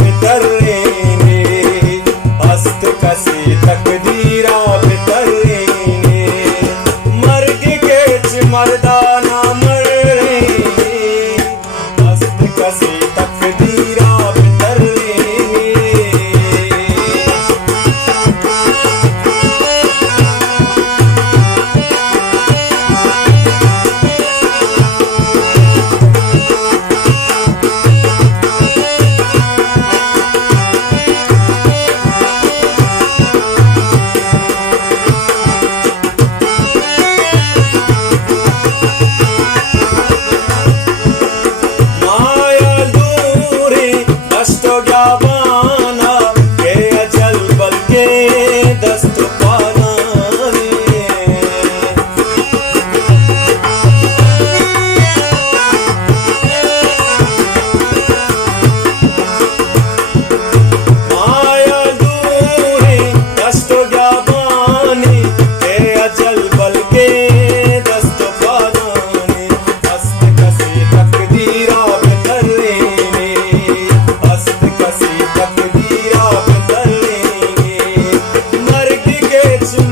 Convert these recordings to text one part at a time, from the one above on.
बितरने हस्त कसी तकदीरा बितरने मर्ग के मर्दाना मरने हस्त कसी तकदीरा बितरने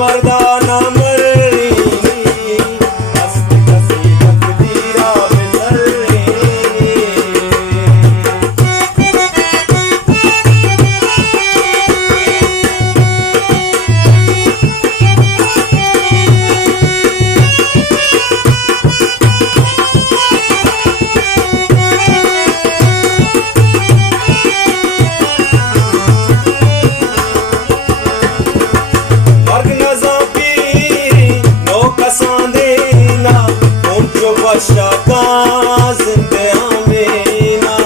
मर्दाना मरने हस्त कसी तकदीरा बितरने शका जिंदया में ना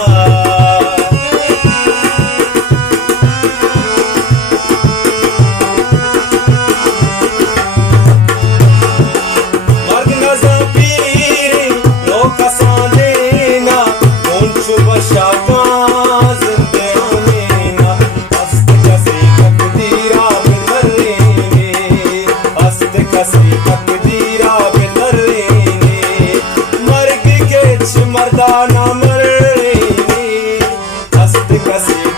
मर्ग नज़ा पीर नो कसा देना ऊंच बशका जिंदया में ना हस्त कसी तकदीरा बितरने हस्त कसी तकदीरा बितरने मर्दाना मरने हस्त कसी